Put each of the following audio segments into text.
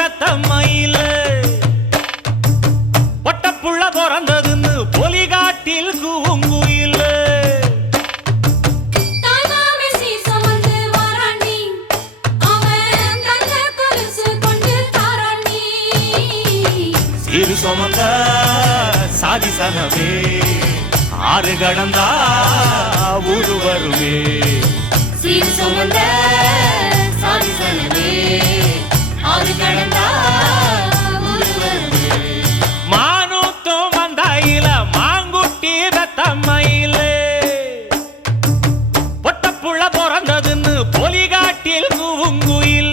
பெத்த மயில பொட்டப்புள்ள பிறந்ததுன்னு பொலிகாட்டில் கூங்குயில சீரு சுமந்த சாதி சனமே ஆறு கடந்தா ஊரு வருமே சீரு சுமந்த சாதி சனமே ஆறு கடந்தா ஊரு வருமே மானூத்தும் வந்தாயில மாங்குட்டி ரத்தம்மையில பொட்டப்புள்ள பிறந்ததுன்னு பொலிகாட்டில் கூங்குயில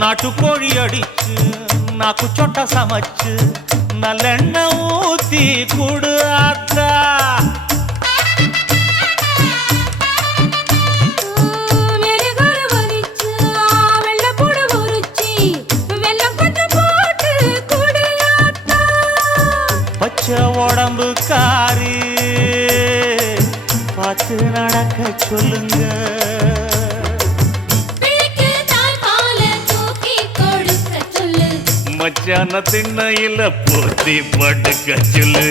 நாட்டுக்கோழி அடிச்சு நாக்கு சொட்ட சமைச்சு நல்லெண்ணெய் ஊத்தி குடு ஆத்தா பச்சை உடம்பு காரி பார்த்து நடக்க சொல்லுங்க மச்சான திண்ணையில போத்தி படுக்க சொல்லு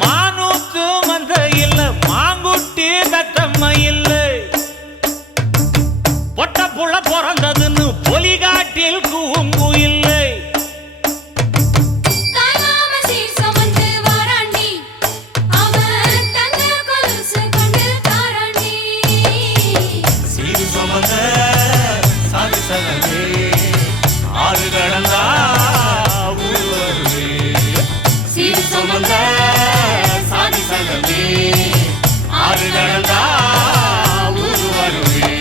மானூத்து மந்த இல்ல மாங்குட்டி தத்தம்ம இல்ல பொட்ட புள்ள பிறந்ததுன்னு பொலிகாட்டில் கூங்கு இல்லை சீரு சுமந்த சாதி சனமே ஆறு கடந்தா ஊரு வருமே சீரு சுமந்த சாதி சனமே ஆறு கடந்தா ஊரு வருமே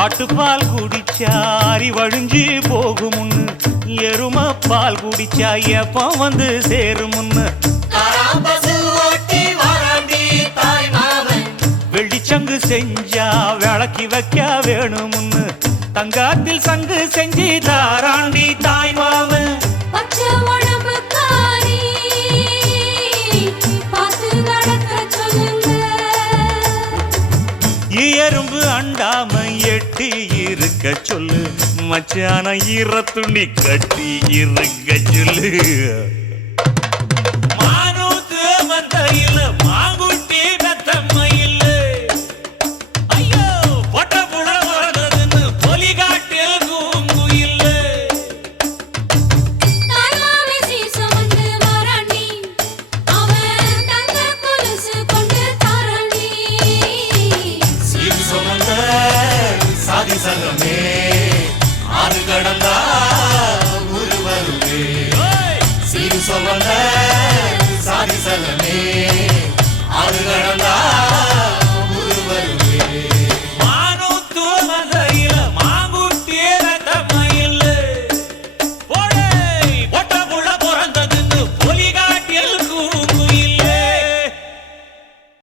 ஆட்டுப்பால் குடிச்சா அறிவழிஞ்சி போகுமுன்னு எரும பால் குடிச்சா எப்ப வந்து சேருமுன்னு வெள்ளிச்சங்கு செஞ்சா விளக்கி வைக்க வேணுமுன்னு தங்காத்தில் சங்கு செஞ்சு தாராண்டி தாய் மாமன் எறும்பு அண்டாம எட்டி இருக்க சொல்லு மச்சான ஈர துணி கட்டி இருக்க சொல்லு மானூத்து மந்தையில மாங்குட்டி தத்தம்மையில ஐயோ பொட்ட புள்ள பிறந்ததுன்னு பொலிகாட்டில் கூங்குயில சாதி சனமே